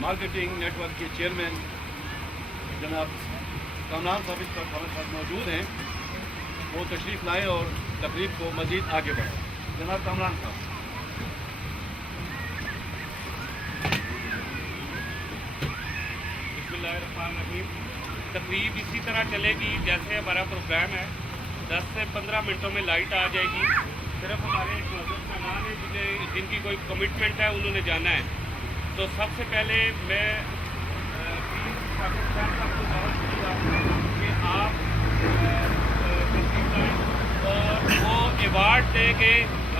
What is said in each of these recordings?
Marketing net work کے chairman جناب کامران صاحب اس وقت ہمارے ساتھ موجود ہیں، وہ تشریف لائیں اور تقریب کو مزید آگے بڑھائیں۔ جناب کامران صاحب۔ بسم اللہ الرحمن الرحیم۔ تقریب اسی طرح چلے گی جیسے ہمارا پروگرام ہے، 10 سے 15 منٹوں میں لائٹ آ جائے گی۔ صرف ہمارے ایک معزز مہمان ہیں جن کی کوئی کمٹمنٹ ہے، انہوں نے جانا ہے۔ تو سب سے پہلے میں کہ آپ اور وہ ایوارڈ دے گے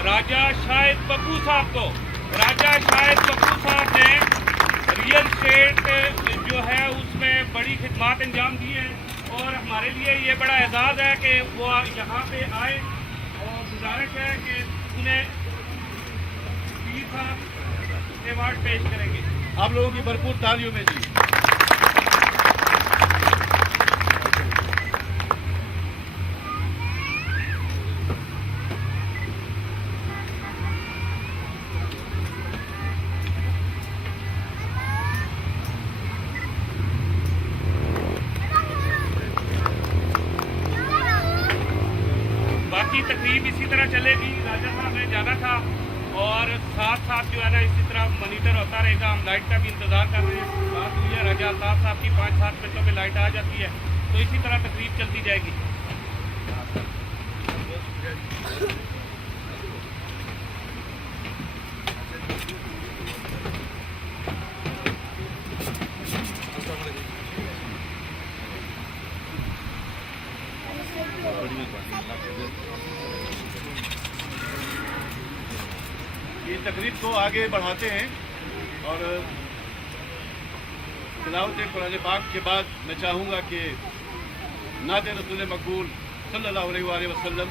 راجہ شاہد پپو صاحب کو۔ راجہ شاہد پپو صاحب نے ریئل اسٹیٹ جو ہے اس میں بڑی خدمات انجام دی ہیں، اور ہمارے لیے یہ بڑا اعزاز ہے کہ وہ یہاں پہ آئے، اور گزارش ہے کہ انہیں ایوارڈ پیش کریں گے۔ آپ لوگوں کی بھرپور تالیوں میں جی۔ باقی تقریب اسی طرح چلے گی۔ راجہ صاحب نے جانا تھا، اور ساتھ ساتھ جو ہے نا اسی طرح مانیٹر ہوتا رہے گا۔ ہم لائٹ کا بھی انتظار کر رہے ہیں۔ بات ہوئی ہے راجہ صاحب کی 5-7 منٹوں میں لائٹ آ جاتی ہے، تو اسی طرح تقریب چلتی جائے گی۔ یہ تقریب کو آگے بڑھاتے ہیں، اور تلاوت قرآن پاک کے بعد میں چاہوں گا کہ نعت رسول مقبول صلی اللہ علیہ وآلہ وسلم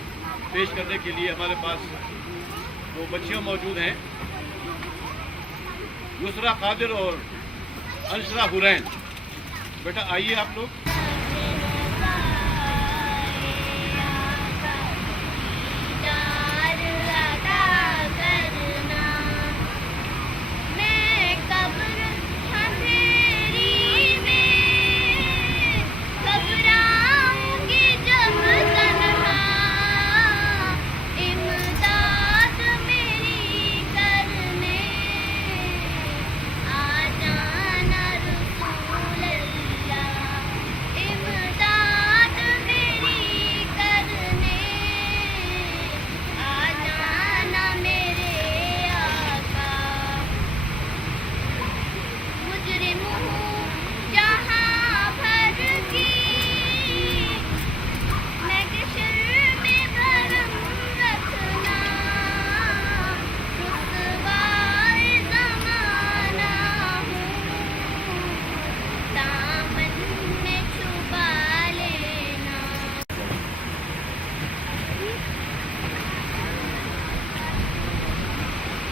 پیش کرنے کے لیے ہمارے پاس وہ بچیاں موجود ہیں، یسرا قادر اور انشرا حرین۔ بیٹا آئیے آپ لوگ۔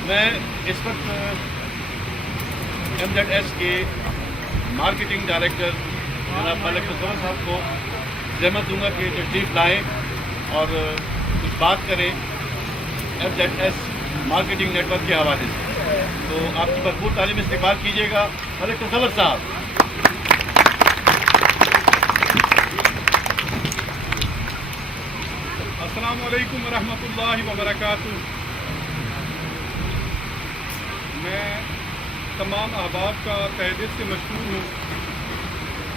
میں اس وقت MZS کے مارکیٹنگ ڈائریکٹر جناب ملک تصور صاحب کو زحمت دوں گا کہ تشریف لائیں اور کچھ بات کریں MZS مارکیٹنگ نیٹ ورک کے حوالے سے۔ تو آپ کی بھرپور تعلیم استقبال کیجیے گا ملک تصور صاحب۔ السلام علیکم ورحمۃ اللہ وبرکاتہ۔ میں تمام احباب کا تہہ دل سے مشکور ہوں۔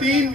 3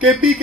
KPK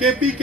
KPK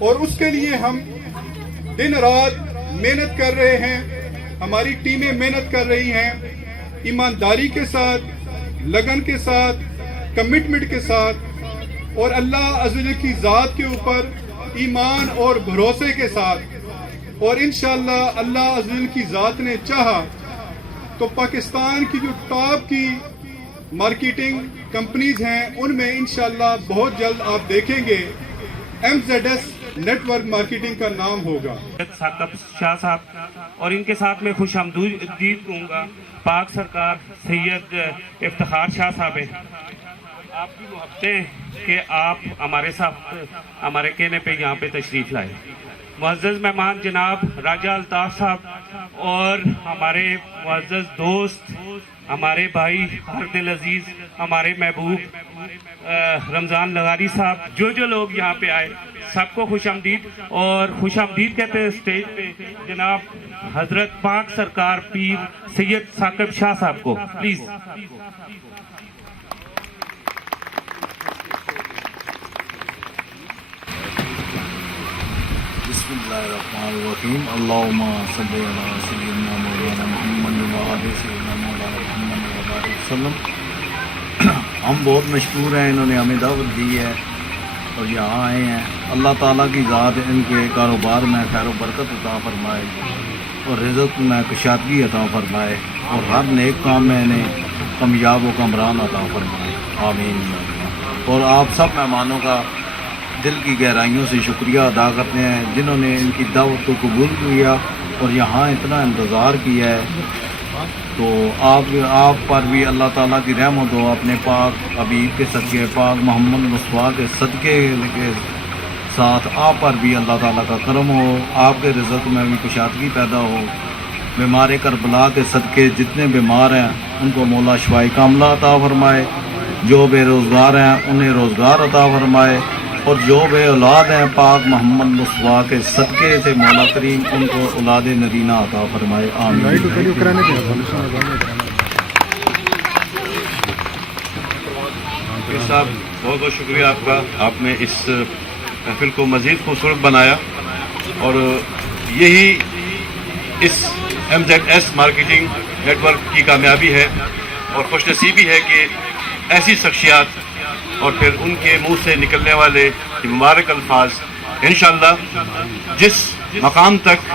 اور اس کے لیے ہم دن رات محنت کر رہے ہیں، ہماری ٹیمیں محنت کر رہی ہیں ایمانداری کے ساتھ، لگن کے ساتھ، کمٹمنٹ کے ساتھ، اور اللہ عز و جل کی ذات کے اوپر ایمان اور بھروسے کے ساتھ، اور انشاءاللہ اللہ عز و جل کی ذات نے چاہا تو پاکستان کی جو ٹاپ کی مارکیٹنگ کمپنیز ہیں ان میں انشاءاللہ بہت جلد آپ دیکھیں گے MZS نیٹ ورک مارکیٹنگ کا نام ہوگا۔ ثاقب شاہ صاحب اور ان کے ساتھ میں خوش آمدید کہوں گا پاک سرکار سید افتخار شاہ صاحب ہیں۔ آپ کی محبتیں کہ آپ ہمارے ساتھ ہمارے کہنے پہ یہاں پہ تشریف لائے۔ معزز مہمان جناب راجہ الطاف صاحب اور ہمارے معزز دوست، ہمارے بھائی ہر دل عزیز، ہمارے محبوب رمضان لغاری صاحب، جو لوگ یہاں پہ آئے سب کو خوش آمدید، اور خوش آمدید کہتے ہیں اسٹیج پہ جناب حضرت پاک سرکار پیر سید ثاقب شاہ صاحب کو پلیز۔ بسم اللہ الرحمن الرحیم، اللہم صلی علی سیدنا مولانا محمد وعلی سیدنا مولانا محمد وبارک وسلم۔ ہم بہت مشکور ہیں، انہوں نے ہمیں دعوت دی ہے اور یہاں آئے ہیں۔ اللہ تعالیٰ کی ذات ان کے کاروبار میں خیر و برکت عطا فرمائے اور رزق میں کشادگی عطا فرمائے اور ہر نیک کام میں انہیں کامیاب و کامران عطا فرمائے، آمین۔ اور آپ سب مہمانوں کا دل کی گہرائیوں سے شکریہ ادا کرتے ہیں جنہوں نے ان کی دعوت کو قبول کیا اور یہاں اتنا انتظار کیا ہے۔ تو آپ پر بھی اللہ تعالیٰ کی رحمت ہو، اپنے پاک حبیب کے صدقے، پاک محمد مصطفیٰ کے صدقے کے ساتھ آپ پر بھی اللہ تعالیٰ کا کرم ہو، آپ کے رزق میں بھی کشادگی پیدا ہو۔ بیمار کربلا کے صدقے جتنے بیمار ہیں ان کو مولا شفائے کاملہ عطا فرمائے، جو بے روزگار ہیں انہیں روزگار عطا فرمائے، اور جو بے اولاد ہیں پاک محمد مصطفیٰ کے صدقے سے مولا کریم ان کو اولاد نرینہ عطا فرمائے، آمین۔ صاحب بہت بہت شکریہ آپ کا، آپ نے اس محفل کو مزید خوبصورت بنایا، اور یہی اس MZS مارکیٹنگ نیٹ ورک کی کامیابی ہے اور خوش نصیبی ہے کہ ایسی شخصیات اور پھر ان کے منہ سے نکلنے والے مبارک الفاظ انشاءاللہ جس مقام تک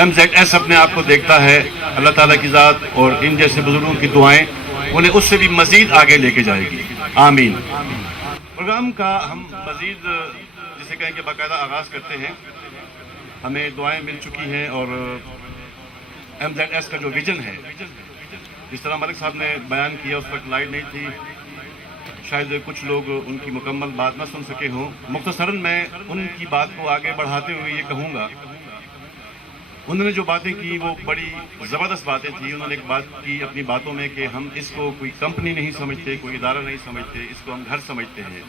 MZS اپنے آپ کو دیکھتا ہے، اللہ تعالیٰ کی ذات اور ان جیسے بزرگوں کی دعائیں انہیں اس سے بھی مزید آگے لے کے جائے گی، آمین۔ پروگرام کا ہم مزید جسے کہیں کہ باقاعدہ آغاز کرتے ہیں، ہمیں دعائیں مل چکی ہیں، اور MZS کا جو ویژن ہے، جس طرح ملک صاحب نے بیان کیا، اس وقت لائٹ نہیں تھی، شاید کچھ لوگ ان کی مکمل بات نہ سن سکے ہوں۔ مختصراً میں ان کی بات کو آگے بڑھاتے ہوئے یہ کہوں گا، انہوں نے جو باتیں کی وہ بڑی زبردست باتیں تھیں۔ انہوں نے ایک بات کی اپنی باتوں میں کہ ہم اس کو کوئی کمپنی نہیں سمجھتے، کوئی ادارہ نہیں سمجھتے، اس کو ہم گھر سمجھتے ہیں،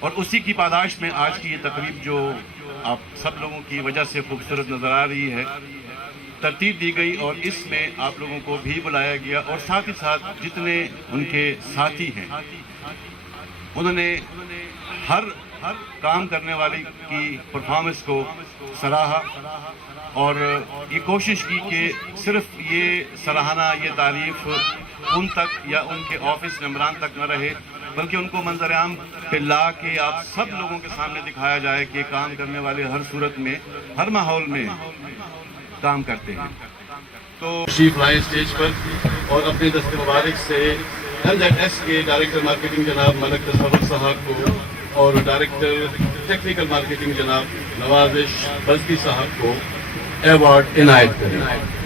اور اسی کی پاداش میں آج کی یہ تقریب جو آپ سب لوگوں کی وجہ سے خوبصورت نظر آ رہی ہے، ترتیب دی گئی اور اس میں آپ لوگوں کو بھی بلایا گیا، اور ساتھ ہی ساتھ جتنے ان کے ساتھی ہیں انہوں نے ہر کام کرنے والی کی پرفارمنس کو سراہا، اور یہ کوشش کی کہ صرف یہ سراہنا، یہ تعریف ان تک یا ان کے آفس ممبران تک نہ رہے، بلکہ ان کو منظر عام پہ لا کے آپ سب لوگوں کے سامنے دکھایا جائے کہ کام کرنے والے ہر صورت میں، ہر ماحول میں کام کرتے ہیں۔ تو تشریف لائے اسٹیج پر اور اپنے دست مبارک سے MZS کے ڈائریکٹر مارکیٹنگ جناب ملک تصور صاحب کو اور ڈائریکٹر ٹیکنیکل مارکیٹنگ جناب نوازش بزدی صاحب کو ایوارڈ عنایت کریں۔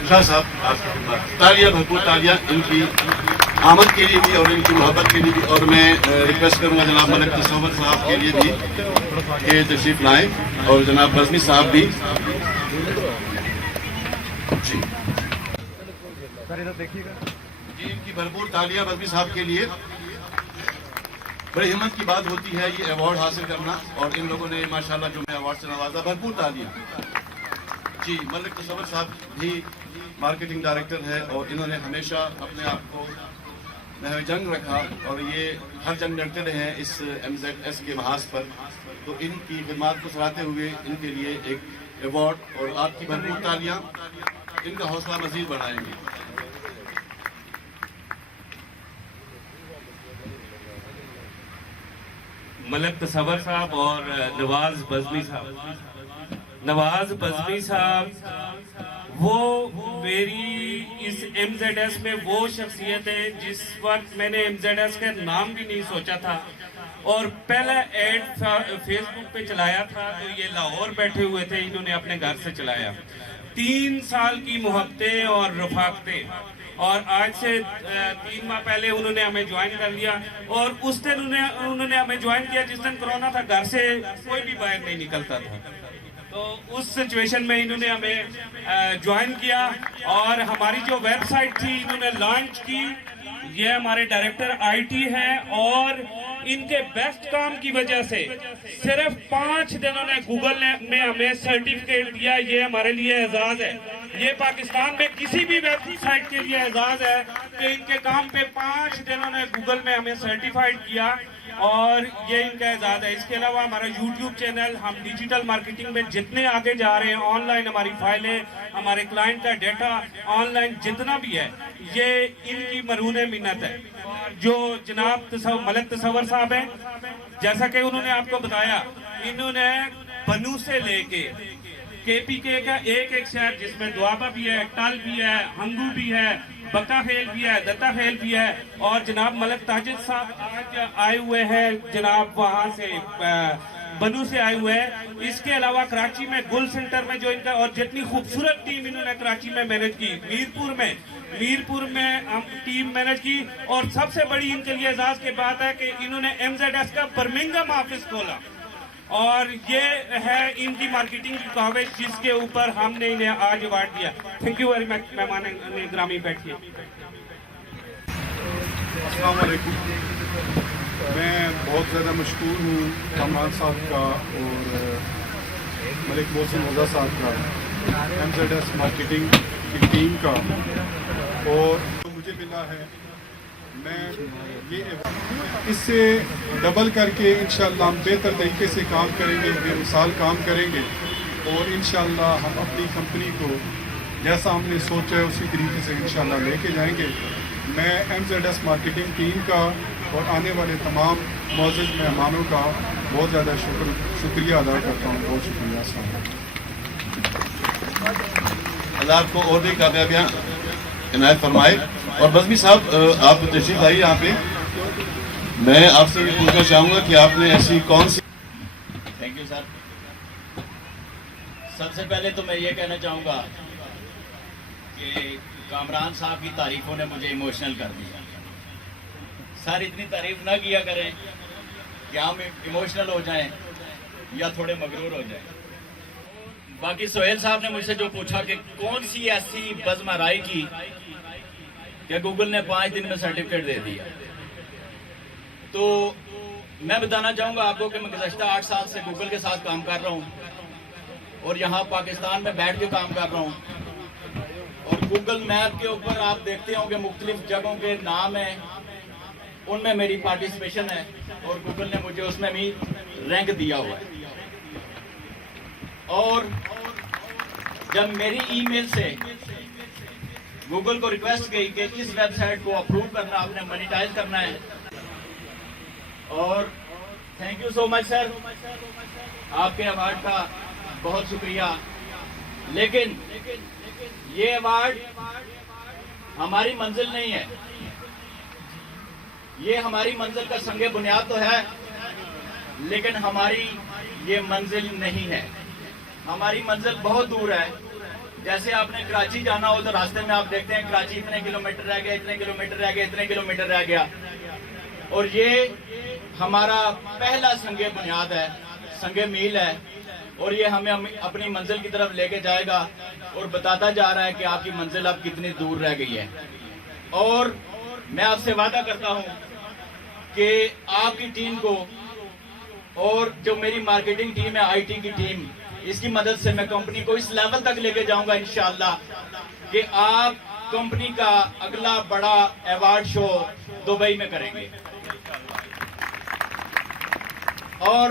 شاہ صاحب آپ کی خدمت، تالیاں، بھرپور تالیاں ان کی آمد کے لیے بھی اور ان کی محبت کے لیے بھی، اور میں ریکویسٹ کروں گا جناب ملک تصور صاحب کے لیے بھی کہ تشریف لائیں، اور جناب بزدی صاحب بھی جی ان کی بھرپور تالیاں بزدی صاحب کے لیے۔ بڑی ہمت کی بات ہوتی ہے یہ ایوارڈ حاصل کرنا، اور ان لوگوں نے ماشاءاللہ جو میں ایوارڈ سے نوازا، بھرپور تالیاں۔ جی ملک تصور صاحب بھی مارکیٹنگ ڈائریکٹر ہے، اور انہوں نے ہمیشہ اپنے آپ کو نہج جنگ رکھا، اور یہ ہر جنگ لڑتے رہے ہیں اس MZS کے محاذ پر۔ تو ان کی خدمات کو سراہتے ہوئے ان کے لیے ایک ایوارڈ اور آپ کی بھرپور تالیاں ان کا حوصلہ مزید بڑھائیں گے. ملک تصور صاحب اور نواز بزمی صاحب. نواز بزمی صاحب وہ میری اس MZS میں وہ شخصیت ہے جس وقت میں نے MZS کا نام بھی نہیں سوچا تھا اور پہلا ایڈ فیس بک پہ چلایا تھا تو یہ لاہور بیٹھے ہوئے تھے, انہوں نے اپنے گھر سے چلایا. 3 سال کی محبتیں اور رفاقتیں, اور آج سے 3 ماہ پہلے انہوں نے ہمیں جوائن کر لیا اور اس دن انہوں نے ہمیں جوائن کیا جس دن کرونا تھا, گھر سے کوئی بھی باہر نہیں نکلتا تھا. تو اس سچویشن میں انہوں نے ہمیں جوائن کیا اور ہماری جو ویب سائٹ تھی انہوں نے لانچ کی. یہ ہمارے ڈائریکٹر IT ہیں اور ان کے بیسٹ کام کی وجہ سے صرف 5 دنوں نے گوگل نے ہمیں سرٹیفکیٹ دیا. یہ ہمارے لیے اعزاز ہے, یہ پاکستان میں کسی بھی ویب سائٹ کے لیے اعزاز ہے کہ ان کے کام پہ 5 دنوں نے گوگل میں ہمیں سرٹیفائیڈ کیا اور یہ ان کا اعزاز ہے. اس کے علاوہ ہمارا YouTube چینل, ہم ڈیجیٹل مارکیٹنگ میں جتنے آگے جا رہے ہیں, آن لائن ہماری فائلیں, ہمارے کلائنٹ کا ڈیٹا آن لائن جتنا بھی ہے, یہ ان کی مرہون منت ہے. جو جناب ملک تصور صاحب ہیں, جیسا کہ انہوں نے آپ کو بتایا, انہوں نے بنو سے لے کے KPK کا ایک شہر جس میں دوابہ بھی ہے, ٹل بھی ہے, ہنگو بھی ہے, بکا خیل بھی ہے, دتا خیل بھی ہے, اور جناب ملک تاجد صاحب آج آئے ہوئے ہیں جناب وہاں سے بنو سے آئے ہوئے ہیں. اس کے علاوہ کراچی میں گل سینٹر میں جو ان کا, اور جتنی خوبصورت ٹیم انہوں نے کراچی میں مینج کی, میرپور میں ہم ٹیم مینج کی, اور سب سے بڑی ان کے لیے اعزاز کی بات ہے کہ انہوں نے MZS کا برمنگھم آفس کھولا, اور یہ ہے ان کی مارکیٹنگ کی کوش جس کے اوپر ہم نے انہیں آج ایوارڈ دیا. Thank you very much. مہمان گرامی بیٹھیے. السلام علیکم. میں بہت زیادہ مشکور ہوں کامران صاحب کا اور ملک محسن رضا صاحب کا, MZS مارکیٹنگ کی ٹیم کا, اور مجھے ملا ہے. میں یہ اس سے ڈبل کر کے انشاءاللہ ہم بہتر طریقے سے کام کریں گے, بے مثال کام کریں گے, اور انشاءاللہ ہم اپنی کمپنی کو جیسا ہم نے سوچا ہے اسی طریقے سے انشاءاللہ لے کے جائیں گے. میں MZS مارکیٹنگ ٹیم کا اور آنے والے تمام معزز مہمانوں کا بہت زیادہ شکریہ ادا کرتا ہوں. بہت شکریہ. السلام علیکم. اللہ آپ کو اور بھی کامیابیاں عنایت فرمائے. اور بزمی صاحب آپ تشریف آئیے یہاں پہ. میں آپ سے یہ پوچھنا چاہوں گا کہ آپ نے ایسی کون سی. Thank you sir. سب سے پہلے تو میں یہ کہنا چاہوں گا کہ کامران صاحب کی تعریفوں نے مجھے ایموشنل کر دیا. سر اتنی تعریف نہ کیا کریں کہ ہم ایموشنل ہو جائیں یا تھوڑے مغرور ہو جائیں. باقی سہیل صاحب نے مجھ سے جو پوچھا کہ کون سی ایسی بزم آرائی کی کہ گوگل نے 5 دن میں سرٹیفکیٹ دے دیا, تو میں بتانا چاہوں گا آپ کو کہ میں گزشتہ 8 سال سے گوگل کے ساتھ کام کر رہا ہوں اور یہاں پاکستان میں بیٹھ کے کام کر رہا ہوں. اور گوگل میپ کے اوپر آپ دیکھتے ہوں کہ مختلف جگہوں کے نام ہیں, ان میں میری پارٹیسپیشن ہے اور گوگل نے مجھے اس میں بھی رینک دیا ہوا ہے. اور جب میری ای میل سے گوگل کو ریکویسٹ گئی کہ اس ویب سائٹ کو اپروو کرنا, آپ نے منیٹائز کرنا ہے, اور تھینک یو سو مچ سر, آپ کے ایوارڈ کا بہت شکریہ. لیکن یہ ایوارڈ ہماری منزل نہیں ہے, یہ ہماری منزل کا سنگ بنیاد تو ہے, لیکن ہماری یہ منزل نہیں ہے. ہماری منزل بہت دور ہے. جیسے آپ نے کراچی جانا ہو تو راستے میں آپ دیکھتے ہیں کراچی اتنے کلومیٹر رہ گیا, اتنے کلومیٹر رہ گیا, اتنے کلومیٹر رہ گیا. اور یہ ہمارا پہلا سنگ بنیاد ہے, سنگ میل ہے, اور یہ ہمیں اپنی منزل کی طرف لے کے جائے گا اور بتاتا جا رہا ہے کہ آپ کی منزل اب کتنی دور رہ گئی ہے. اور میں آپ سے وعدہ کرتا ہوں کہ آپ کی ٹیم کو اور جو میری مارکیٹنگ ٹیم ہے, IT کی ٹیم, اس کی مدد سے میں کمپنی کو اس لیول تک لے کے جاؤں گا انشاءاللہ کہ آپ کمپنی کا اگلا بڑا ایوارڈ شو دبئی میں کریں گے. اور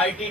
IT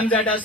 MZS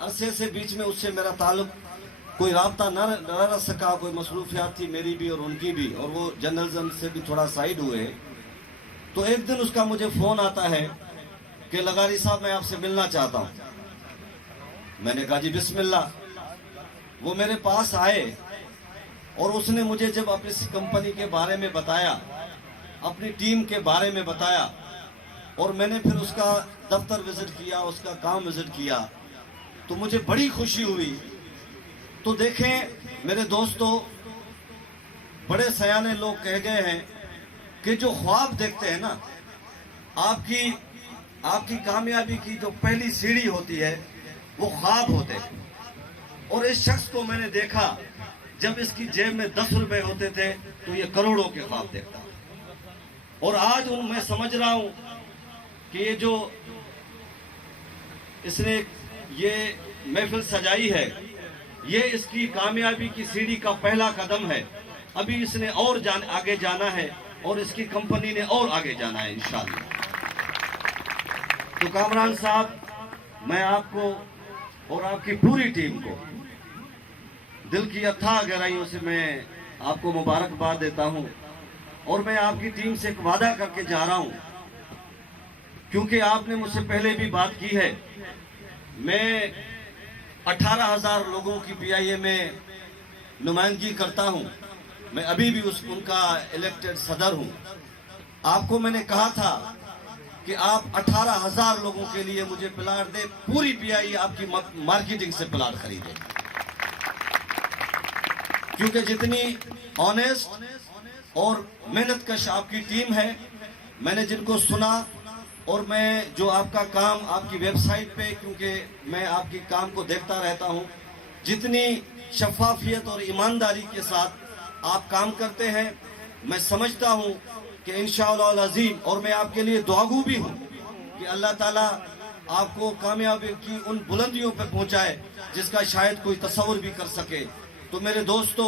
عرصے سے بیچ میں اس سے میرا تعلق کوئی رابطہ نہ رہ سکا, کوئی مصروفیات تھی میری بھی اور ان کی بھی, اور وہ جرنلزم سے بھی تھوڑا سائیڈ ہوئے. تو ایک دن اس کا مجھے فون آتا ہے کہ لغاری صاحب میں آپ سے ملنا چاہتا ہوں. میں نے کہا جی بسم اللہ. وہ میرے پاس آئے اور اس نے مجھے جب اپنی کمپنی کے بارے میں بتایا, اپنی ٹیم کے بارے میں بتایا, اور میں نے پھر اس کا دفتر وزٹ کیا, اس کا کام وزٹ کیا, تو مجھے بڑی خوشی ہوئی. تو دیکھیں میرے دوستو, بڑے سیانے لوگ کہہ گئے ہیں کہ جو خواب دیکھتے ہیں نا, آپ کی کامیابی کی جو پہلی سیڑھی ہوتی ہے وہ خواب ہوتے ہیں. اور اس شخص کو میں نے دیکھا جب اس کی جیب میں 10 روپے ہوتے تھے تو یہ کروڑوں کے خواب دیکھتا. اور آج میں سمجھ رہا ہوں کہ یہ جو اس نے یہ محفل سجائی ہے, یہ اس کی کامیابی کی سیڑھی کا پہلا قدم ہے. ابھی اس نے اور آگے جانا ہے, اور اس کی کمپنی نے اور آگے جانا ہے انشاءاللہ. تو کامران صاحب, میں آپ کو اور آپ کی پوری ٹیم کو دل کی اتھاہ گہرائیوں سے میں آپ کو مبارکباد دیتا ہوں. اور میں آپ کی ٹیم سے ایک وعدہ کر کے جا رہا ہوں, کیونکہ آپ نے مجھ سے پہلے بھی بات کی ہے. میں 18,000 لوگوں کی PIA میں نمائندگی کرتا ہوں. میں ابھی بھی ان کا الیکٹڈ صدر ہوں. آپ کو میں نے کہا تھا کہ آپ 18,000 لوگوں کے لیے مجھے پلاٹ دیں, پوری PIA آپ کی مارکیٹنگ سے پلاٹ خریدیں. کیونکہ جتنی آنیسٹ اور محنت کش آپ کی ٹیم ہے, میں نے جن کو سنا, اور میں جو آپ کا کام آپ کی ویب سائٹ پہ, کیونکہ میں آپ کی کام کو دیکھتا رہتا ہوں, جتنی شفافیت اور ایمانداری کے ساتھ آپ کام کرتے ہیں, میں سمجھتا ہوں کہ انشاءاللہ العظیم, اور میں آپ کے لیے دعاگو بھی ہوں کہ اللہ تعالیٰ آپ کو کامیابی کی ان بلندیوں پہ پہنچائے جس کا شاید کوئی تصور بھی کر سکے. تو میرے دوستو,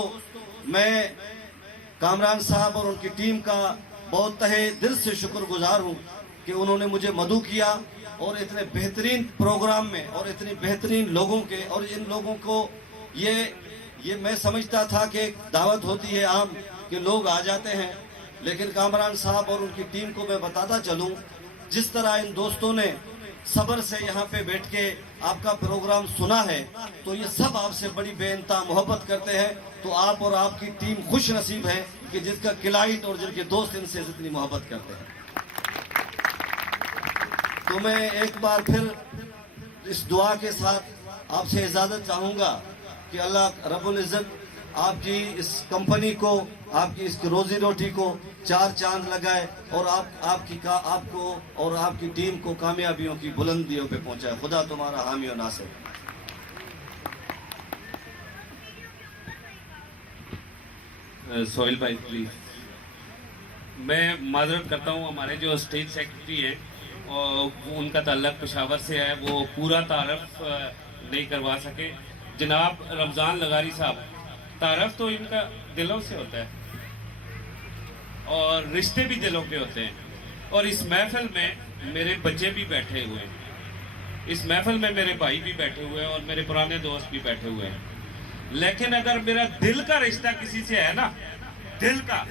میں کامران صاحب اور ان کی ٹیم کا بہت تہہ دل سے شکر گزار ہوں کہ انہوں نے مجھے مدعو کیا, اور اتنے بہترین پروگرام میں, اور اتنی بہترین لوگوں کے, اور ان لوگوں کو یہ میں سمجھتا تھا کہ ایک دعوت ہوتی ہے عام کہ لوگ آ جاتے ہیں, لیکن کامران صاحب اور ان کی ٹیم کو میں بتاتا چلوں, جس طرح ان دوستوں نے صبر سے یہاں پہ بیٹھ کے آپ کا پروگرام سنا ہے, تو یہ سب آپ سے بڑی بے انتہا محبت کرتے ہیں. تو آپ اور آپ کی ٹیم خوش نصیب ہے کہ جس کا کلائنٹ اور جن کے دوست ان سے اتنی محبت کرتے ہیں. تو میں ایک بار پھر اس دعا کے ساتھ آپ سے اجازت چاہوں گا کہ اللہ رب العزت آپ کی اس کمپنی کو, آپ کی اس روزی روٹی کو 4 چاند لگائے, اور آپ کو اور آپ کی ٹیم کو کامیابیوں کی بلندیوں پہ پہنچائے. خدا تمہارا حامی و ناصر. سہیل بھائی پلیز. میں معذرت کرتا ہوں, ہمارے جو اسٹیٹ سیکرٹری ہیں ان کا تعلق پشاور سے ہے, وہ پورا تعارف نہیں کروا سکے. جناب رمضان لغاری صاحب, تعارف تو ان کا دلوں سے ہوتا ہے اور رشتے بھی دلوں کے ہوتے ہیں, اور اس محفل میں میرے بچے بھی بیٹھے ہوئے ہیں, اس محفل میں میرے بھائی بھی بیٹھے ہوئے ہیں, اور میرے پرانے دوست بھی بیٹھے ہوئے ہیں. لیکن اگر میرا دل کا رشتہ کسی سے ہے نا, دل کا,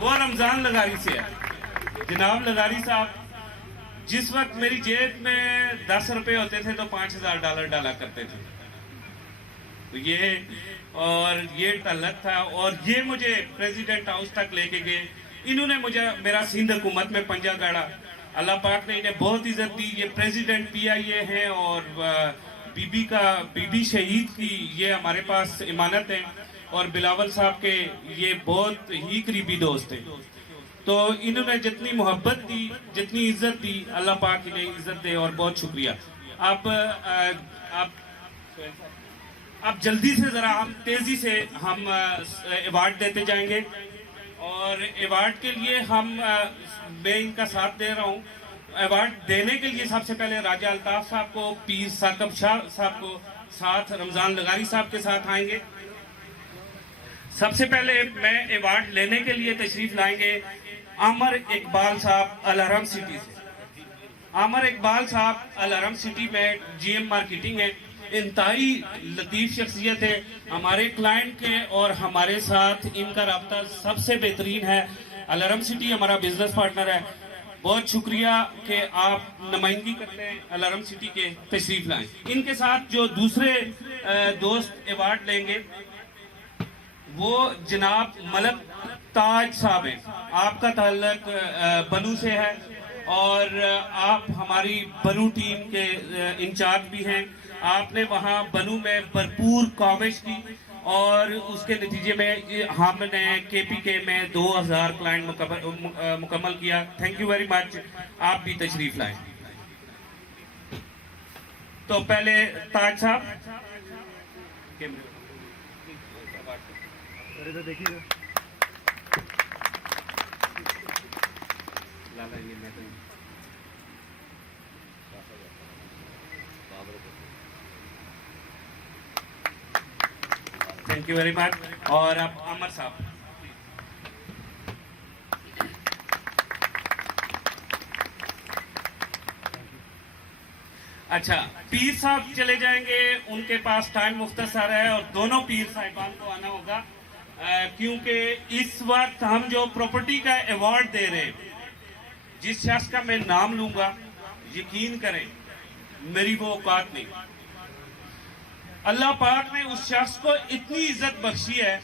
وہ رمضان لغاری سے ہے. جناب لغاری صاحب جس وقت میری جیب میں 10 روپے ہوتے تھے تو $5,000 ڈالا کرتے تھے. تو یہ تعلق تھا, اور یہ مجھے پریزیڈنٹ ہاؤس تک لے کے گئے. انہوں نے مجھے میرا سندھ حکومت میں پنجہ گاڑا. اللہ پاک نے انہیں بہت عزت دی. یہ پریزیڈنٹ PIA ہیں, اور بی بی شہید کی یہ ہمارے پاس امانت ہے, اور بلاول صاحب کے یہ بہت ہی قریبی دوست ہیں. تو انہوں نے جتنی محبت دی, جتنی عزت دی, اللہ پاک انہیں عزت دے, اور بہت شکریہ. آپ جلدی سے ذرا ہم تیزی سے ہم ایوارڈ دیتے جائیں گے, اور ایوارڈ کے لیے میں ان کا ساتھ دے رہا ہوں. ایوارڈ دینے کے لیے سب سے پہلے راجہ الطاف صاحب کو, پیر ثاقب شاہ صاحب کو ساتھ, رمضان لغاری صاحب کے ساتھ آئیں گے. سب سے پہلے میں ایوارڈ لینے کے لیے تشریف لائیں گے عامر اقبال صاحب الحرم سٹی سے. عامر اقبال صاحب الحرم سٹی میں GM مارکیٹنگ ہے، انتہائی لطیف شخصیت ہے ہمارے کلائنٹ کے، اور ہمارے ساتھ ان کا رابطہ سب سے بہترین ہے۔ الحرم سٹی ہمارا بزنس پارٹنر ہے، بہت شکریہ کہ آپ نمائندگی کرتے ہیں الحرم سٹی کے، تشریف لائیں۔ ان کے ساتھ جو دوسرے دوست ایوارڈ لیں گے وہ جناب ملک تاج صاحب ہیں۔ آپ کا تعلق بنو سے ہے اور آپ ہماری بنو ٹیم کے انچارج بھی ہیں۔ آپ نے وہاں بنو میں بھرپور کاوش کی اور اس کے نتیجے میں ہم نے KPK میں 2000 کلائنٹ مکمل کیا۔ تھینک یو ویری مچ، آپ بھی تشریف لائیں۔ تو پہلے تاج صاحب تھینک یو ویری مچ، اور اب عامر صاحب۔ اچھا، پیر صاحب چلے جائیں گے، ان کے پاس ٹائم مختصر ہے اور دونوں پیر صاحبان کو آنا ہوگا، کیونکہ اس وقت ہم جو پراپرٹی کا ایوارڈ دے رہے ہیں، جس شخص کا میں نام لوں گا یقین کریں میری وہ اوقات نہیں۔ اللہ پاک نے اس شخص کو اتنی عزت بخشی ہے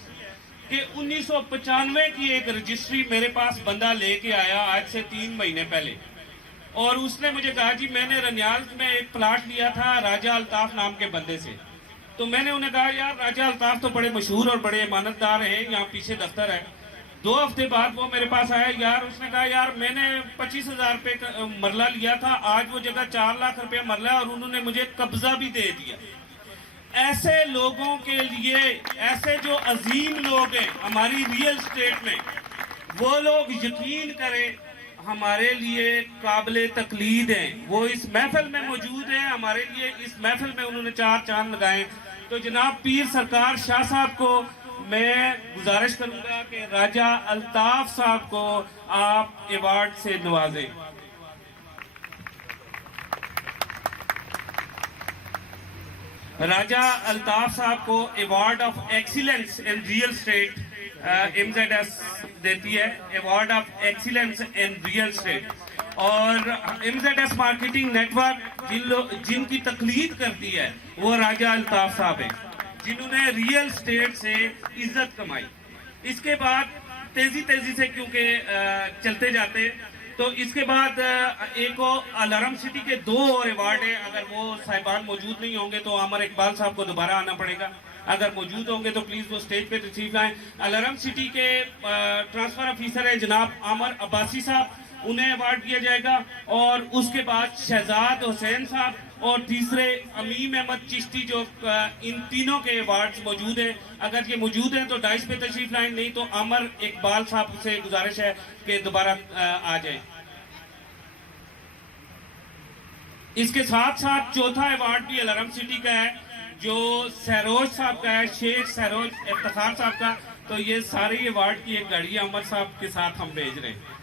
کہ 1995 کی ایک رجسٹری میرے پاس بندہ لے کے آیا آج سے 3 مہینے پہلے، اور اس نے مجھے کہا جی میں نے رنیال میں ایک پلاٹ لیا تھا راجہ الطاف نام کے بندے سے۔ تو میں نے انہیں کہا یار راجہ الطاف تو بڑے مشہور اور بڑے امانتدار ہیں، یہاں پیچھے دفتر ہے۔ 2 ہفتے بعد وہ میرے پاس آیا، یار اس نے کہا یار میں نے 25,000 روپے مرلہ لیا تھا، آج وہ جگہ 4 لاکھ روپے مرلہ ہے اور انہوں نے مجھے قبضہ بھی دے دیا۔ ایسے لوگوں کے لیے، ایسے جو عظیم لوگ ہیں ہماری ریئل اسٹیٹ میں، وہ لوگ یقین کریں ہمارے لیے قابل تقلید ہیں۔ وہ اس محفل میں موجود ہیں، ہمارے لیے اس محفل میں انہوں نے 4 چاند لگائے۔ تو جناب پیر سرکار شاہ صاحب کو میں گزارش کروں گا کہ راجہ الطاف صاحب کو آپ ایوارڈ سے نوازیں۔ راجہ الطاف صاحب کو award of excellence in real estate MZS دیتی ہے، award of excellence in real estate, اور MZS مارکیٹنگ نیٹ ورک جن کی تقلید کرتی ہے وہ راجہ الطاف صاحب ہیں، جنہوں نے ریئل اسٹیٹ سے عزت کمائی۔ اس کے بعد تیزی سے کیونکہ چلتے جاتے، تو اس کے بعد ایک الحرم سٹی کے 2 اور ایوارڈ ہیں، اگر وہ صاحبان موجود نہیں ہوں گے تو عامر اقبال صاحب کو دوبارہ آنا پڑے گا، اگر موجود ہوں گے تو پلیز وہ سٹیج پہ تشریف لائیں۔ الحرم سٹی کے ٹرانسفر آفیسر ہیں جناب عامر عباسی صاحب، انہیں ایوارڈ دیا جائے گا، اور اس کے بعد شہزاد حسین صاحب اور تیسرے امیم احمد چشتی، جو ان تینوں کے ایوارڈز موجود ہیں۔ اگر یہ موجود ہیں تو ڈائس پہ تشریف لائیں، نہیں تو عامر اقبال صاحب سے گزارش ہے کہ دوبارہ آ جائیں۔ اس کے ساتھ چوتھا ایوارڈ بھی الحرم سٹی کا ہے، جو سہروج صاحب کا ہے، شیخ سہروج افتخار صاحب کا۔ تو یہ سارے ایوارڈ کی ایک گاڑی عامر صاحب کے ساتھ ہم بھیج رہے ہیں۔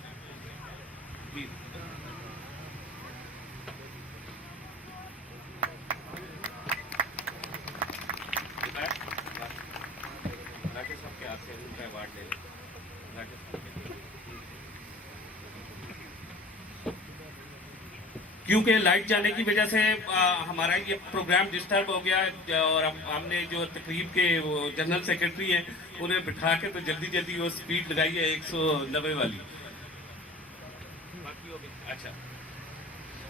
کیونکہ لائٹ جانے کی وجہ سے ہمارا یہ پروگرام ڈسٹرب ہو گیا، اور ہم نے جو تقریب کے جنرل سیکرٹری ہیں انہیں بٹھا کے تو جلدی وہ سپیڈ لگائی ہے 190 والی۔ اچھا،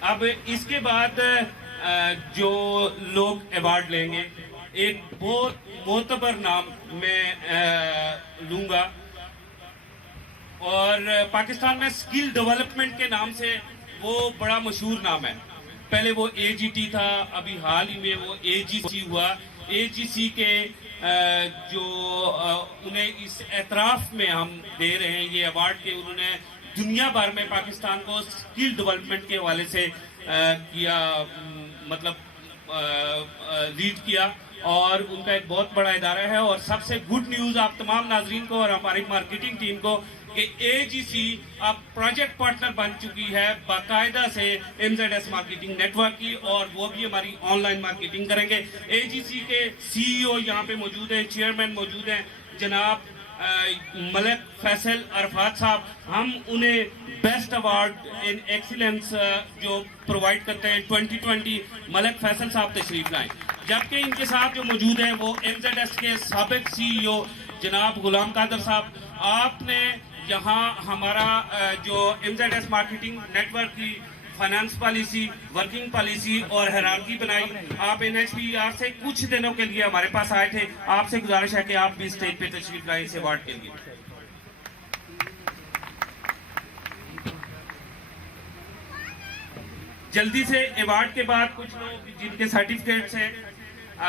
اب اس کے بعد جو لوگ ایوارڈ لیں گے، ایک بہت معتبر نام میں لوں گا، اور پاکستان میں سکل ڈیولپمنٹ کے نام سے وہ بڑا مشہور نام ہے۔ پہلے وہ AGT تھا، ابھی حال ہی میں وہ AGC ہوا۔ AGC کے جو انہیں اس اعتراف میں ہم دے رہے ہیں یہ ایوارڈ، کہ انہوں نے دنیا بھر میں پاکستان کو سکل ڈیولپمنٹ کے حوالے سے کیا، مطلب لیڈ کیا، اور ان کا ایک بہت بڑا ادارہ ہے۔ اور سب سے گڈ نیوز آپ تمام ناظرین کو اور ہماری مارکیٹنگ ٹیم کو کہ AGC اب پروجیکٹ پارٹنر بن چکی ہے باقاعدہ سے MZS مارکیٹنگ نیٹ ورک کی, اور وہ بھی ہماری آن لائن مارکیٹنگ کریں گے. AGC کے CEO یہاں پہ موجود ہیں, چیئرمین موجود ہیں جناب ملک فیصل عرفات صاحب. ہم انہیں بیسٹ ایوارڈ ان ایکسیلنس جو پرووائڈ کرتے ہیں 2020 ملک فیصل صاحب تشریف لائیں. جبکہ ان کے ساتھ جو موجود ہیں وہ MZS کے سابق CEO جناب غلام قادر صاحب. آپ نے یہاں ہمارا جو MZS مارکیٹنگ نیٹ ورک کی فائنانس پالیسی, ورکنگ پالیسی اور ہیرارکی بنائی. آپ NHPR سے کچھ دنوں کے لیے ہمارے پاس آئے تھے. آپ سے گزارش ہے کہ آپ بھی اسٹیج پہ تشریف لائیں اس ایوارڈ کے لیے. جلدی سے ایوارڈ کے بعد کچھ لوگ جن کے سرٹیفکیٹس ہیں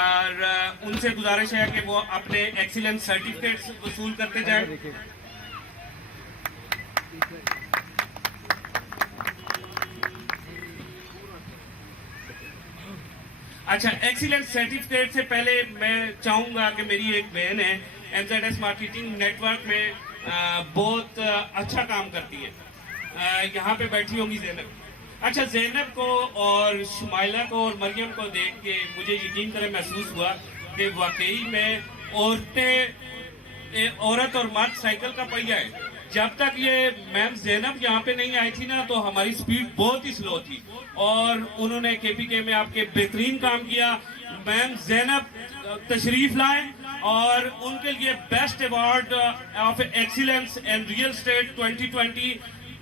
اور ان سے گزارش ہے کہ وہ اپنے ایکسیلنس سرٹیفکیٹس وصول کرتے جائیں. اچھا, ایکسیلنس سرٹیفکیٹ سے پہلے میں چاہوں گا کہ میری ایک بہن ہے MZS مارکیٹنگ نیٹ ورک میں بہت اچھا کام کرتی ہے, یہاں پہ بیٹھی ہوں گی زینب. اچھا, زینب کو اور شمائلہ کو اور مریم کو دیکھ کے مجھے یقین کرے محسوس ہوا کہ واقعی میں عورت اور مرد سائیکل کا پہیہ ہے. جب تک یہ میم زینب یہاں پہ نہیں آئی تھی نا تو ہماری سپیڈ بہت ہی سلو تھی, اور انہوں نے KPK میں آپ کے بہترین کام کیا. میم زینب تشریف لائیں اور ان کے لیے best award of excellence in real estate 2020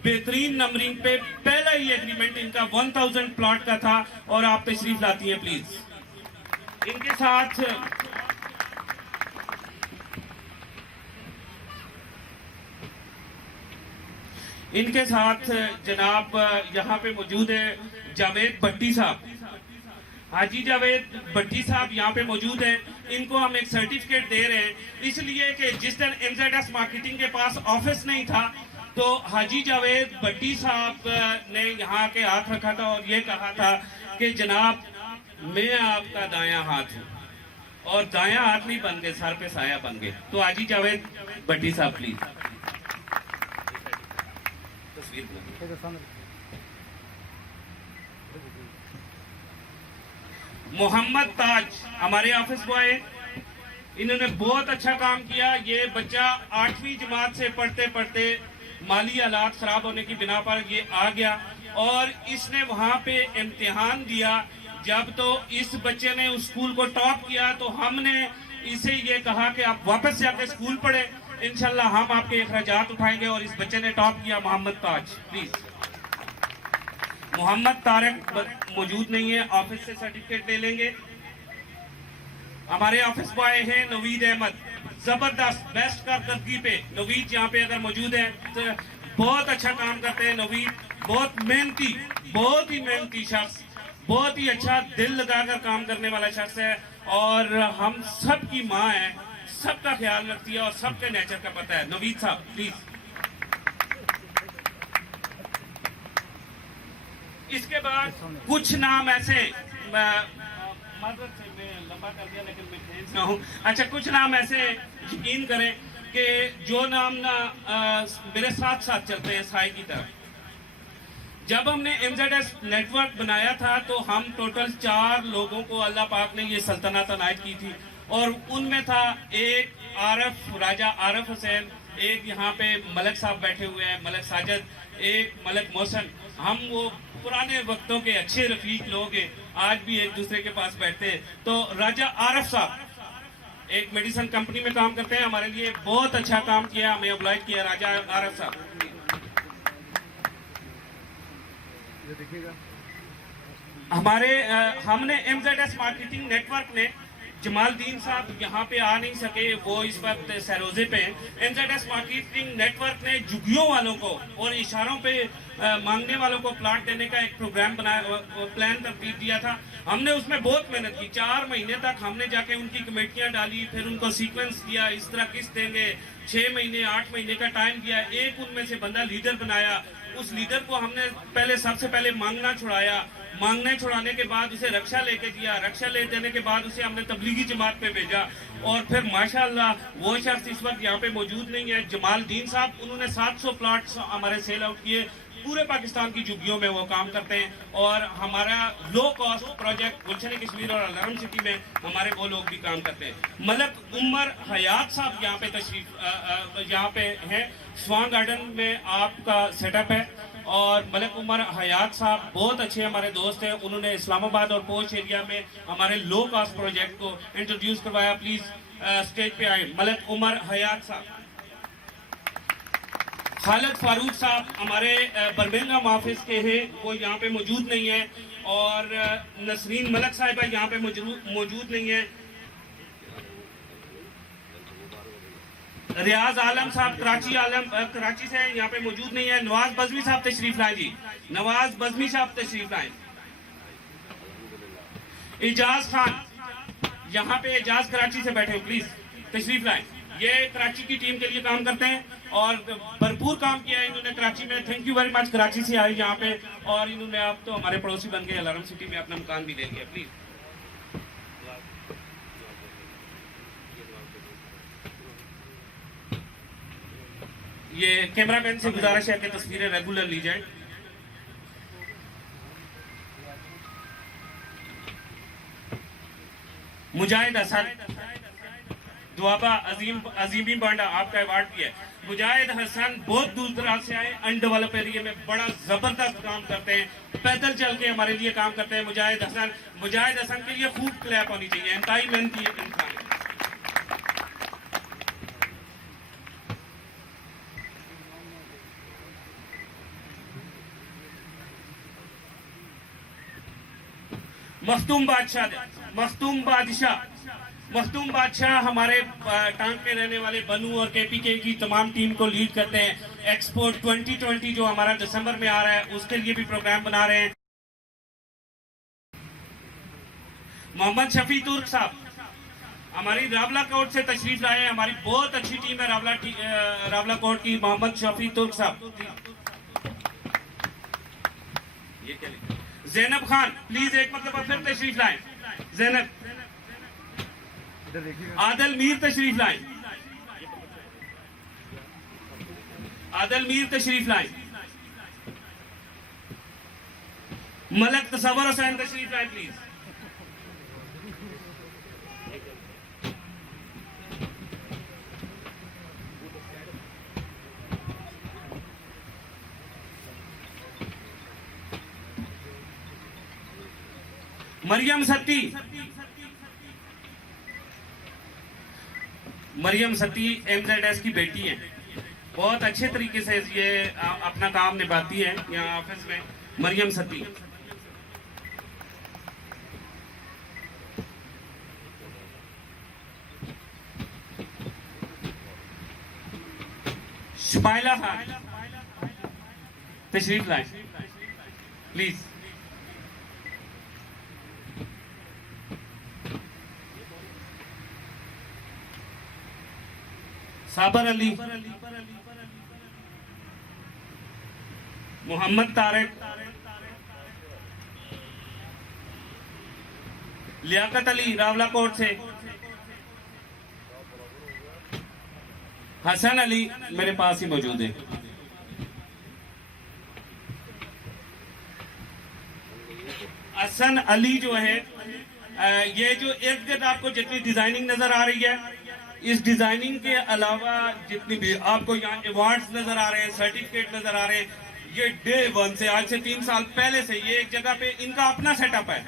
بہترین نمبرنگ پہ پہلا ہی ایگریمنٹ ان کا 1000 پلاٹ کا تھا, اور آپ تشریف لاتی ہیں پلیز. ان کے ساتھ جناب یہاں پہ موجود ہے جاوید بھٹی صاحب. حاجی جاوید بھٹی صاحب یہاں پہ موجود ہیں. ان کو ہم ایک سرٹیفکیٹ دے رہے ہیں اس لیے کہ جس دن MZS مارکیٹنگ کے پاس آفس نہیں تھا تو حاجی جاوید بھٹی صاحب نے یہاں کے ہاتھ رکھا تھا اور یہ کہا تھا کہ جناب میں آپ کا دایاں ہاتھ ہوں, اور دایاں ہاتھ نہیں بن گئے, سر پہ سایہ بن گئے. تو حاجی جاوید بھٹی صاحب پلیز محمد تاج ہمارے آفس بوائے, انہوں نے بہت اچھا کام کیا. یہ بچہ 8ویں جماعت سے پڑھتے پڑھتے مالی حالات خراب ہونے کی بنا پر یہ آ گیا, اور اس نے وہاں پہ امتحان دیا. جب تو اس بچے نے اس اسکول کو ٹاپ کیا تو ہم نے اسے یہ کہا کہ آپ واپس جا کے اسکول پڑھیں, انشاءاللہ ہم آپ کے اخراجات اٹھائیں گے, اور اس بچے نے ٹاپ کیا. محمد تاج پلیز. محمد طارق موجود نہیں ہے, آفس سے سرٹیفکیٹ لے لیں گے. ہمارے آفس بوائے ہیں نوید احمد, زبردست بیسٹ کارکردگی پہ. نوید یہاں پہ اگر موجود ہیں تو بہت اچھا کام کرتے ہیں. نوید بہت محنتی, بہت ہی محنتی شخص, بہت ہی اچھا دل لگا کر کام کرنے والا شخص ہے, اور ہم سب کی ماں ہے, سب کا خیال رکھتی ہے اور سب کے نیچر کا پتہ ہے. نوید صاحب پلیز. اس کے بعد کچھ نام ایسے, معذرت سے میں لمبا کر دیا لیکن میں کھینچ رہا ہوں. اچھا, کچھ نام ایسے یقین کریں کہ جو نام نا میرے ساتھ ساتھ چلتے ہیں سائے کی طرف. جب ہم نے MZS نیٹ ورک بنایا تھا تو ہم ٹوٹل 4 لوگوں کو اللہ پاک نے یہ سلطنت عنایت کی تھی, اور ان میں تھا ایک راجہ عارف حسین, ایک یہاں پہ ملک صاحب بیٹھے ہوئے ہیں ملک ساجد, ایک ملک محسن. ہم وہ پرانے وقتوں کے اچھے رفیق لوگ ہیں, آج بھی ایک دوسرے کے پاس بیٹھتے ہیں. تو راجہ عارف صاحب ایک میڈیسن کمپنی میں کام کرتے ہیں, ہمارے لیے بہت اچھا کام کیا, ہمیں اوبلائٹ کیا. راجہ عارف صاحب. ہم نے MZS مارکیٹنگ نیٹ ورک نے, جمال الدین صاحب یہاں پہ آ نہیں سکے, وہ اس وقت سیروزے پہ ہیں. MZS مارکیٹنگ نیٹ ورک نے جھگیوں والوں کو اور اشاروں پہ مانگنے والوں کو پلاٹ دینے کا ایک پروگرام پلان ترتیب دیا تھا. ہم نے اس میں بہت محنت کی. 4 مہینے تک ہم نے جا کے ان کی کمیٹیاں ڈالی, پھر ان کو سیکوینس دیا, اس طرح قسط دیں گے, 6 مہینے 8 مہینے کا ٹائم دیا. ایک ان میں سے بندہ لیڈر بنایا, اس لیڈر کو ہم نے پہلے سب سے پہلے مانگنا چھڑایا, مانگنے چھڑانے کے بعد اسے رکشہ لے کے دیا, رکشہ لے دینے کے بعد اسے ہم نے تبلیغی جماعت پہ بھیجا, اور پھر ماشاءاللہ وہ شخص اس وقت یہاں پہ موجود نہیں ہے, جمال دین صاحب, انہوں نے 700 پلاٹس ہمارے سیل آؤٹ کیے, پورے پاکستان کی جھگیوں میں وہ کام کرتے ہیں, اور ہمارا لو کاسٹ پروجیکٹ گلشن کشمیر اور الارم سٹی میں ہمارے وہ لوگ بھی کام کرتے ہیں. ملک عمر حیات صاحب یہاں پہ تشریف یہاں پہ ہیں, سوان گارڈن میں آپ کا سیٹ اپ ہے, اور ملک عمر حیات صاحب بہت اچھے ہمارے دوست ہیں, انہوں نے اسلام آباد اور پوش ایریا میں ہمارے لو کاسٹ پروجیکٹ کو انٹروڈیوس کروایا. پلیز اسٹیج پہ آئیں ملک عمر حیات صاحب. خالد فاروق صاحب ہمارے برمنگھم آفس کے ہیں, وہ یہاں پہ موجود نہیں ہیں, اور نسرین ملک صاحبہ یہاں پہ موجود نہیں ہیں. ریاض عالم صاحب کراچی سے یہاں پہ موجود نہیں ہے. نواز بزمی صاحب تشریف لائیں جی, نواز بزمی صاحب تشریف لائیں. اعجاز خان یہاں پہ, اعجاز کراچی سے بیٹھے ہو, پلیز تشریف لائیں. یہ کراچی کی ٹیم کے لیے کام کرتے ہیں اور بھرپور کام کیا ہے انہوں نے کراچی میں. Thank you very much. Karachi سے آئے یہاں پہ, اور انہوں نے اب تو ہمارے پڑوسی بن گئے, الارم سٹی میں اپنا مکان بھی لے لیا. پلیز یہ کیمرہ مین سے گزارش ہے کہ تصویریں ریگولر لی جائیں. مجاہد حسن دوابا عظیمی بانڈا آپ کا ایوارڈ بھی ہے. مجاہد حسن بہت دور دراز سے آئے, ان ڈیولپ ایریا میں بڑا زبردست کام کرتے ہیں, پیدل چل کے ہمارے لیے کام کرتے ہیں. مجاہد حسن کے لیے خوب کلیپ ہونی چاہیے, انتہائی محنتی انسان ہے. مختوم بادشاہ ہمارے ٹانک کے رہنے والے بنو اور کے پی کے کی تمام ٹیم کو لیڈ کرتے ہیں. ایکسپو 2020 جو ہمارا دسمبر میں آ رہا ہے اس کے لیے بھی پروگرام بنا رہے ہیں. محمد شفیع ترک صاحب ہماری راولہ کوٹ سے تشریف لائے ہیں, ہماری بہت اچھی ٹیم ہے راولہ کوٹ کی. محمد شفیع ترک صاحب. زینب خان پلیز ایک مرتبہ پھر تشریف لائیں. زینب. عادل میر تشریف لائیں. عادل میر تشریف لائیں. ملک تصور حسین تشریف لائیں پلیز. مریم ستی MZS کی بیٹی ہیں, بہت اچھے طریقے سے یہ اپنا کام نبھاتی ہے یہاں آفس میں. مریم ستی. شمائلہ خان تشریف لائیں پلیز. صابر علی. محمد طارق. لیاقت علی راولہ کوٹ سے. حسن علی میرے پاس ہی موجود ہے. حسن علی جو ہے, یہ جو ارد گرد آپ کو جتنی ڈیزائننگ نظر آ رہی ہے, اس ڈیزائننگ کے علاوہ جتنی بھی آپ کو یہاں ایوارڈز نظر آ رہے ہیں, سرٹیفکیٹ نظر آ رہے ہیں, یہ ڈے 1 سے, آج سے 3 سال پہلے سے یہ ایک جگہ پہ ان کا اپنا سیٹ اپ ہے.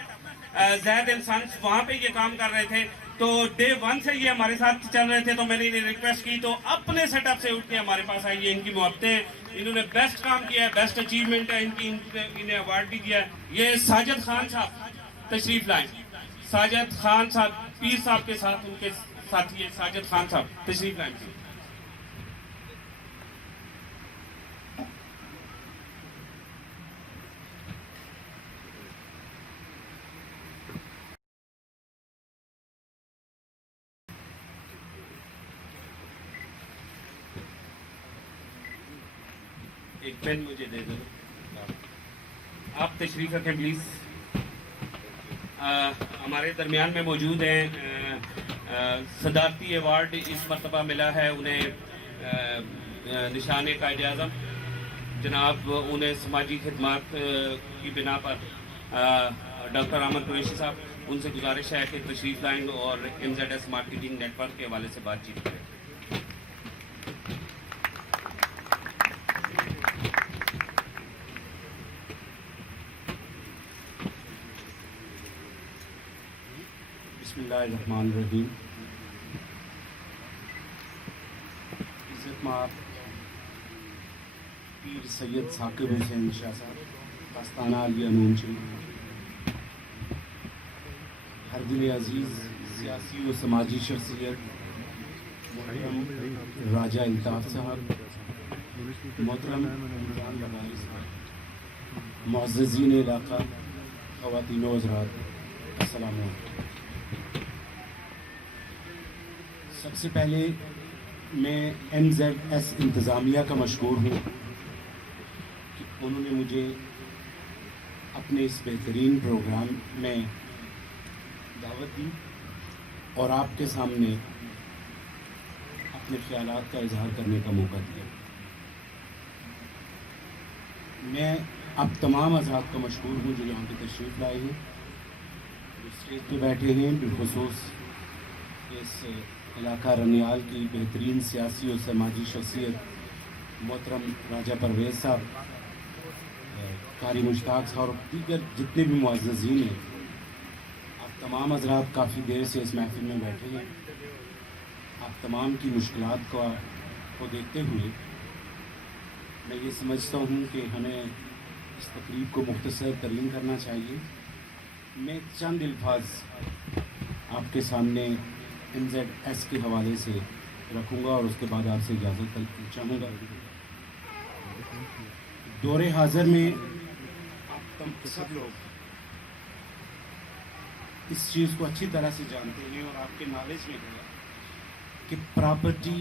زید انسانس وہاں پہ یہ کام کر رہے تھے, تو ڈے 1 سے یہ ہمارے ساتھ چل رہے تھے. تو میں نے انہیں ریکویسٹ کی تو اپنے سیٹ اپ سے اٹھ کے ہمارے پاس آئی. یہ ان کی محبتیں ہیں, انہوں نے بیسٹ کام کیا ہے, بیسٹ اچیومنٹ ہے ان کی, انہیں ایوارڈ بھی دیا ہے. یہ ساجد خان صاحب تشریف لائیں. ساجد خان صاحب پیر صاحب کے ساتھ ان کے ساتھی ہے. ساجد خان صاحب تشریف لائیں. ایک پین مجھے دے دو. آپ تشریف رکھیں پلیز. ہمارے درمیان میں موجود ہیں صدارتی ایوارڈ اس مرتبہ ملا ہے انہیں نشان قائد اعظم. جناب انہیں سماجی خدمات کی بنا پر ڈاکٹر احمد قریشی صاحب, ان سے گزارش ہے کہ تشریف لائیں اور MZS مارکیٹنگ نیٹ ورک کے حوالے سے بات چیت کریں. بسم اللہ الرحمن الرحیم. عزت مآب پیر سید ثاقب حسین شاہ صاحب آستانہ علی نونچی, ہر دل عزیز سیاسی و سماجی شخصیت محترم راجہ الطاف صاحب, محترم رمضان لباری صاحب, معززین علاقہ, خواتین و حضرات, السلام علیکم. سب سے پہلے میں MZS انتظامیہ کا مشکور ہوں کہ انہوں نے مجھے اپنے اس بہترین پروگرام میں دعوت دی اور آپ کے سامنے اپنے خیالات کا اظہار کرنے کا موقع دیا. میں اب تمام حضرات کا مشکور ہوں جو یہاں پہ تشریف لائے ہیں, جو اسٹیج پہ بیٹھے ہیں, بالخصوص اس علاقہ رنیال کی بہترین سیاسی اور سماجی شخصیت محترم راجہ پرویز صاحب, قاری مشتاق صاحب اور دیگر جتنے بھی معززین ہیں. آپ تمام حضرات کافی دیر سے اس محفل میں بیٹھے ہیں. آپ تمام کی مشکلات کو دیکھتے ہوئے میں یہ سمجھتا ہوں کہ ہمیں اس تقریب کو مختصر ترین کرنا چاہیے. میں چند الفاظ آپ کے سامنے MZS کے حوالے سے رکھوں گا اور اس کے بعد آپ سے اجازت چاہوں گا. دور حاضر میں آپ سب لوگ اس چیز کو اچھی طرح سے جانتے ہیں اور آپ کے نالج میں ہے کہ property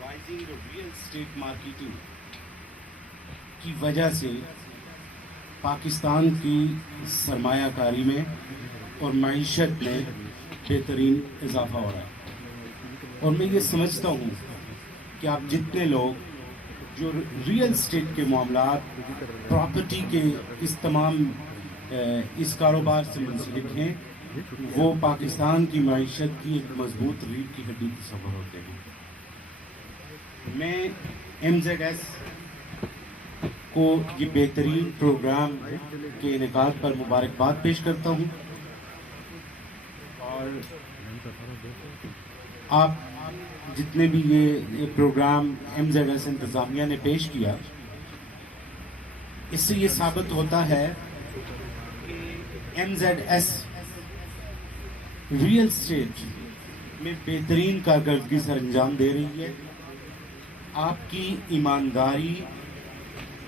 rising real estate marketing کی وجہ سے پاکستان کی سرمایہ کاری میں اور معیشت میں بہترین اضافہ ہو رہا ہے. اور میں یہ سمجھتا ہوں کہ آپ جتنے لوگ جو ریئل اسٹیٹ کے معاملات, پراپرٹی کے اس تمام اس کاروبار سے منسلک ہیں, وہ پاکستان کی معیشت کی ایک مضبوط ریڑھ کی ہڈی تصور ہوتے ہیں. میں MZS کو یہ بہترین پروگرام کے انعقاد پر مبارکباد پیش کرتا ہوں. اور آپ جتنے بھی یہ پروگرام MZS انتظامیہ نے پیش کیا, اس سے یہ ثابت ہوتا ہے کہ MZS ریئل اسٹیٹ میں بہترین کارکردگی سر انجام دے رہی ہے. آپ کی ایمانداری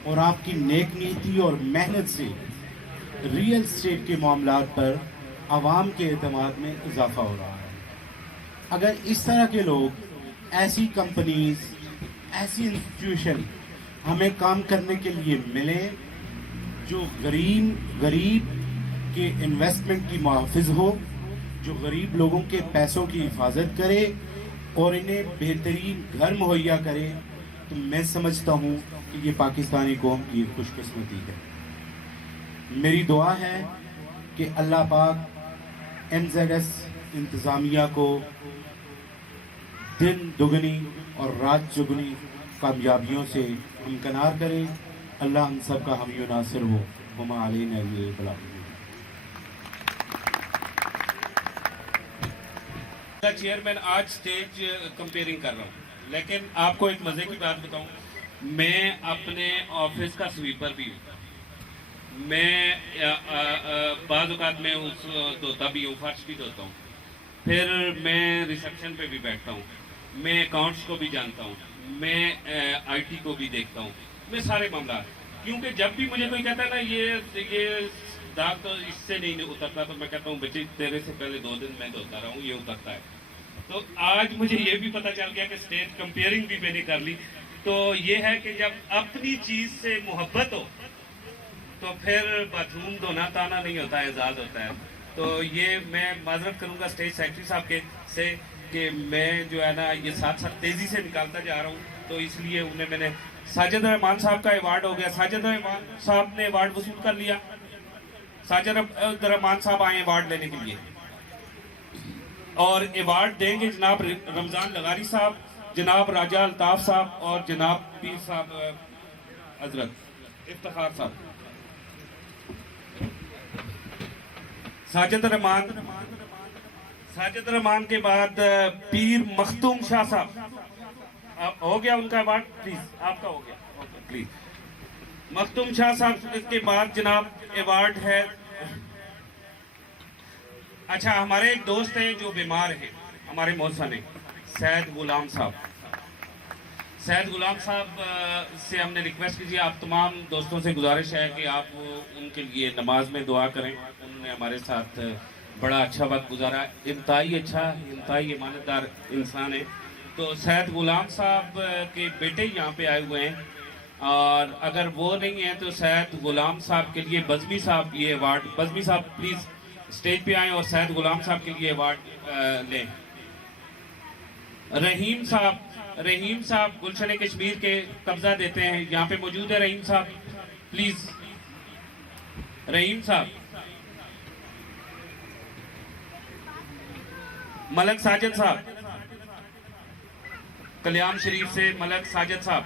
اور آپ کی نیک نیتی اور محنت سے ریئل اسٹیٹ کے معاملات پر عوام کے اعتماد میں اضافہ ہو رہا ہے. اگر اس طرح کے لوگ, ایسی کمپنیز, ایسی انسٹیٹیوشن ہمیں کام کرنے کے لیے ملیں جو غریب کے انویسٹمنٹ کی محافظ ہو, جو غریب لوگوں کے پیسوں کی حفاظت کرے اور انہیں بہترین گھر مہیا کرے, تو میں سمجھتا ہوں کہ یہ پاکستانی قوم کی خوش قسمتی ہے. میری دعا ہے کہ اللہ پاک MZS انتظامیہ کو دن دگنی اور رات چگنی کامیابیوں سے ہمکنار کرے. اللہ ہم سب کا حامی و ناصر ہو. وما علینا الا البلاغ. چیئرمین آج سٹیج کمپیئرنگ کر رہا ہوں, لیکن آپ کو ایک مزے کی بات بتاؤں, میں اپنے آفس کا سویپر بھی ہوں. میں بعض اوقات میں اس دھوتا بھی ہوں, فرش بھی دھوتا ہوں, پھر میں ریسپشن پہ بھی بیٹھتا ہوں, میں اکاؤنٹس کو بھی جانتا ہوں, میں IT کو بھی دیکھتا ہوں, میں سارے معاملات. کیونکہ جب بھی مجھے کوئی کہتا ہے نا یہ داغ تو اس سے نہیں اترتا, تو میں کہتا ہوں بچے تیرے سے پہلے 2 دن میں دھوتا رہا ہوں, یہ اترتا ہے. تو آج مجھے یہ بھی پتہ چل گیا کہ اسٹیج کمپیئرنگ بھی میں نے کر لی, تو یہ ہے کہ جب اپنی چیز سے محبت ہو تو پھر باتھروم دھونا تانا نہیں ہوتا ہے، اعزاز ہوتا ہے. تو یہ میں معذرت کروں گا اسٹیج سیکرٹری صاحب کے سے کہ میں جو ہے نا یہ ساتھ ساتھ تیزی سے نکالتا جا رہا ہوں، تو اس لیے انہیں میں نے ساجد الرحمان صاحب کا ایوارڈ ہو گیا. ساجد الرحمان صاحب نے ایوارڈ وصول کر لیا. ساجد الرحمان صاحب آئے ایوارڈ لینے کے لیے اور ایوارڈ دیں گے جناب رمضان لغاری صاحب، جناب راجہ الطاف صاحب اور جناب پیر صاحب حضرت افتخار صاحب. ساجد الرحمان کے بعد پیر مختوم شاہ صاحب ہو گیا ان کا ایوارڈ. پلیز آپ کا ہو گیا پلیز. مختوم شاہ صاحب کے بعد جناب ایوارڈ ہے. اچھا ہمارے ایک دوست ہیں جو بیمار ہیں ہمارے موسن ہیں، سید غلام صاحب. سید غلام صاحب سے ہم نے ریکویسٹ کی، آپ تمام دوستوں سے گزارش ہے کہ آپ ان کے لیے نماز میں دعا کریں. انہوں نے ہمارے ساتھ بڑا اچھا وقت گزارا، انتہائی امانت دار انسان ہے. تو سید غلام صاحب کے بیٹے یہاں پہ آئے ہوئے ہیں اور اگر وہ نہیں ہیں تو سید غلام صاحب کے لیے بزمی صاحب یہ ایوارڈ، بزمی صاحب پلیز اسٹیج پہ آئیں اور سید غلام صاحب کے لیے ایوارڈ لیں. رحیم صاحب گلشن کشمیر کے قبضہ دیتے ہیں، یہاں پہ موجود ہے رحیم صاحب پلیز. رحیم صاحب. ملک ساجد صاحب کلیام شریف سے، ملک ساجد صاحب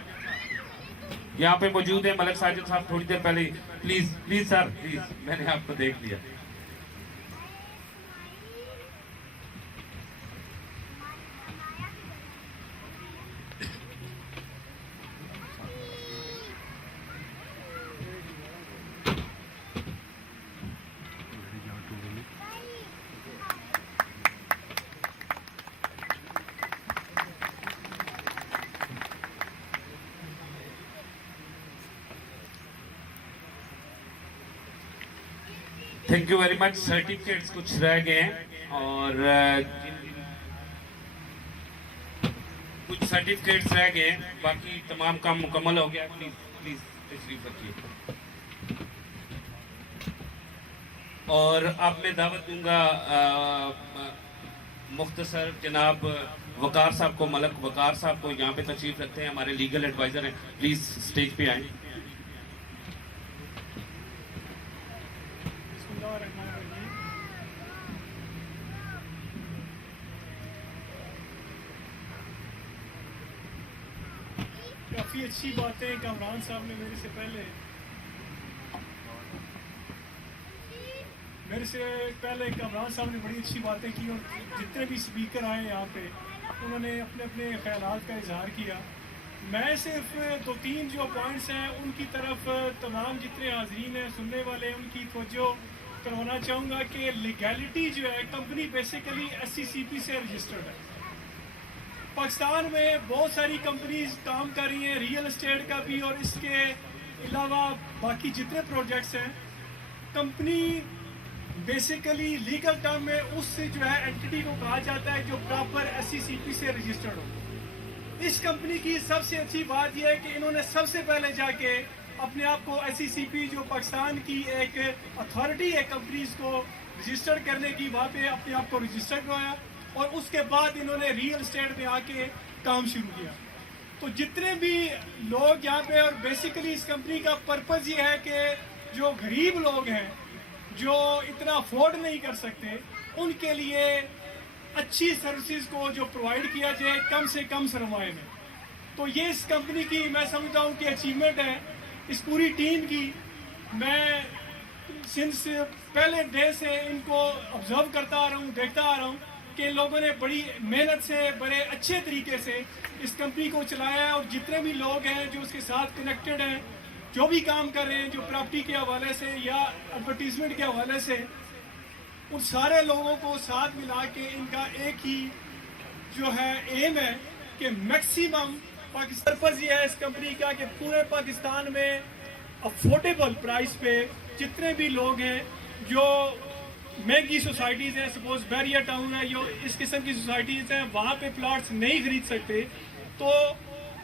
یہاں پہ موجود ہے. ملک ساجد صاحب تھوڑی دیر پہلے پلیز سر پلیز، میں نے آپ کو دیکھ لیا. Thank you very much. Certificates کچھ رہ گئے ہیں اور کچھ سرٹیفکیٹس رہ گئے ہیں، باقی تمام کام مکمل ہو گیا. پلیز تشریف رکھیے. اور اب میں دعوت دوں گا مختصر جناب وقار صاحب کو، ملک وقار صاحب کو یہاں پہ تشریف رکھتے ہیں، ہمارے لیگل ایڈوائزر ہیں. پلیز اسٹیج پہ آئیں. کافی اچھی باتیں کامران صاحب نے میرے سے پہلے کامران صاحب نے بڑی اچھی باتیں کی اور جتنے بھی اسپیکر آئے یہاں پہ انہوں نے اپنے اپنے خیالات کا اظہار کیا. میں صرف 2-3 جو پوائنٹس ہیں ان کی طرف تمام جتنے حاضرین ہیں سننے والے ہیں ان کی توجہ کروانا چاہوں گا کہ لیگیلٹی جو ہے کمپنی بیسیکلی SCCP سے رجسٹرڈ ہے. پاکستان میں بہت ساری کمپنیز کام کر رہی ہیں، ریئل اسٹیٹ کا بھی اور اس کے علاوہ باقی جتنے پروجیکٹس ہیں. کمپنی بیسیکلی لیگل ٹرم میں اس سے جو ہے اینٹیٹی کو کہا جاتا ہے جو پراپر SCCP سے رجسٹرڈ ہو. اس کمپنی کی سب سے اچھی بات یہ ہے کہ انہوں نے سب سے پہلے جا کے اپنے آپ کو SCCP جو پاکستان کی ایک اتھارٹی ہے کمپنیز کو رجسٹر کرنے کی، وہاں پہ اپنے آپ کو رجسٹر کروایا اور اس کے بعد انہوں نے ریئل اسٹیٹ میں آ کے کام شروع کیا. تو جتنے بھی لوگ یہاں پہ، اور بیسیکلی اس کمپنی کا پرپز یہ ہے کہ جو غریب لوگ ہیں جو اتنا افورڈ نہیں کر سکتے ان کے لیے اچھی سروسز کو جو پرووائڈ کیا جائے کم سے کم سرمایہ میں. تو یہ اس کمپنی کی میں سمجھتا ہوں کہ اچیومنٹ ہے اس پوری ٹیم کی. میں سنس پہلے ڈے سے ان کو آبزرو کرتا آ رہا ہوں، دیکھتا آ رہا ہوں کہ ان لوگوں نے بڑی محنت سے بڑے اچھے طریقے سے اس کمپنی کو چلایا ہے. اور جتنے بھی لوگ ہیں جو اس کے ساتھ کنیکٹڈ ہیں، جو بھی کام کر رہے ہیں جو پراپرٹی کے حوالے سے یا ایڈورٹیزمنٹ کے حوالے سے، ان سارے لوگوں کو ساتھ ملا کے ان کا ایک ہی جو ہے ایم ہے کہ میکسیمم پاکستان پر یہ ہے اس کمپنی کا کہ پورے پاکستان میں افورڈیبل پرائس پہ جتنے بھی لوگ ہیں جو مہنگی سوسائٹیز ہیں، سپوز بیریا ٹاؤن ہے یا اس قسم کی سوسائٹیز ہیں، وہاں پہ پلاٹس نہیں خرید سکتے، تو